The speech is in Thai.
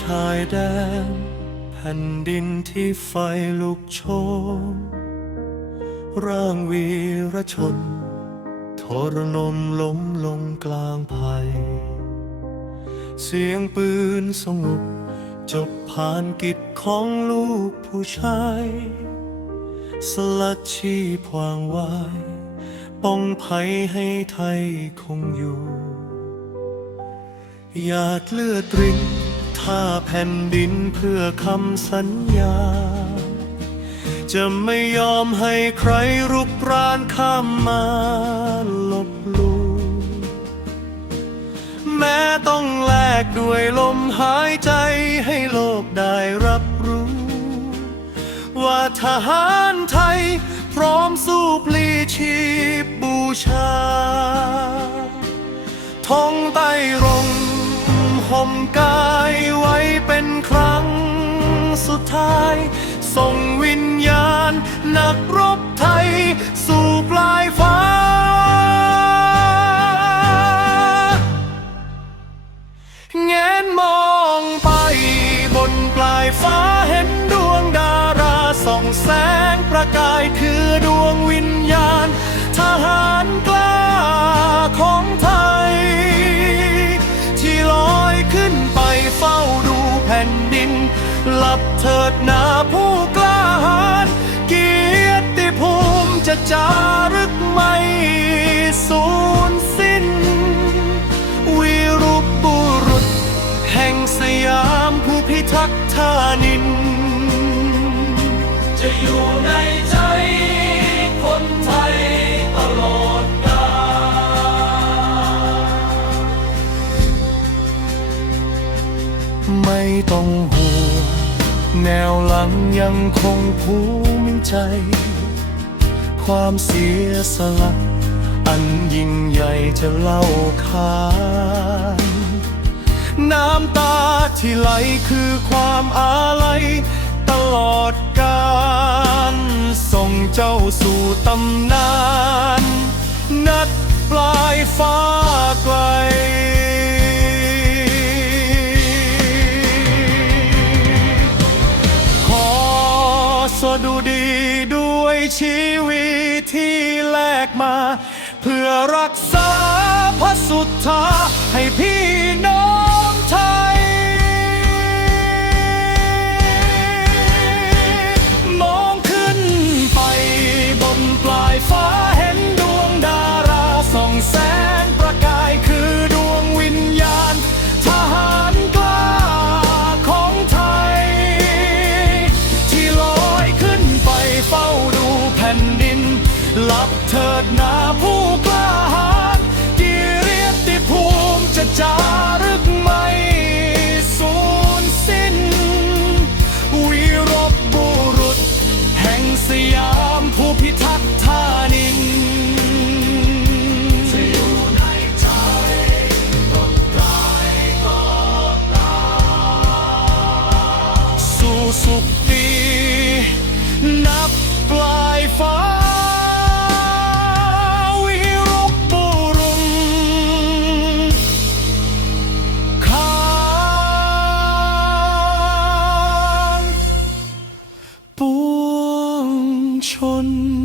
ชายแดนแผ่นดินที่ไฟลุกโชนร่างวีรชน ทรนมล้มลงกลางภัย เสียงปืนสงบจบผ่านกิจของลูกผู้ชายสลัดชีพวางไว้ป้องภัยให้ไทยคงอยู่หยาดเลือดริน่าแผ่นดินเพื่อคำสัญญา จะไม่ยอมให้ใครรุกรานข้ามมาลบลูแม้ต้องแลกด้วยลมหายใจให้โลกได้รับรู้ ว่าทหารไทยพร้อมสู้พลีชีพบูชาทงไต้รงห่มกา ไว้เป็นครั้งสุดท้าย ส่งวิญญาณนักรบไทย สู่ปลายฟ้า แงนมองไปบนปลายฟ้าเห็นดวงดาราส่องแสงประกายคือดวงวิญญาณ หลับเถิดนาผู้กล้าหาญเกียรติภูมิจะจารึกไม่สูญสิ้น วีรุบุรุษ แห่งสยามผู้พิทักษ์ธานิน จะอยู่ในใจคนไทยตลอดกาลไม่ต้องห่วง แนวหลังยังคงภูมิใจ ความเสียสละอันยิ่งใหญ่จะเล่าขานน้ำตาที่ไหลคือความอาลัยตลอดกาลส่งเจ้าสู่ตำนาน นัดปลายฟ้าไกล ชีวิตที่แลกมา เพื่อรักษาพระสุทธาให้พี่ เถิางปวงชน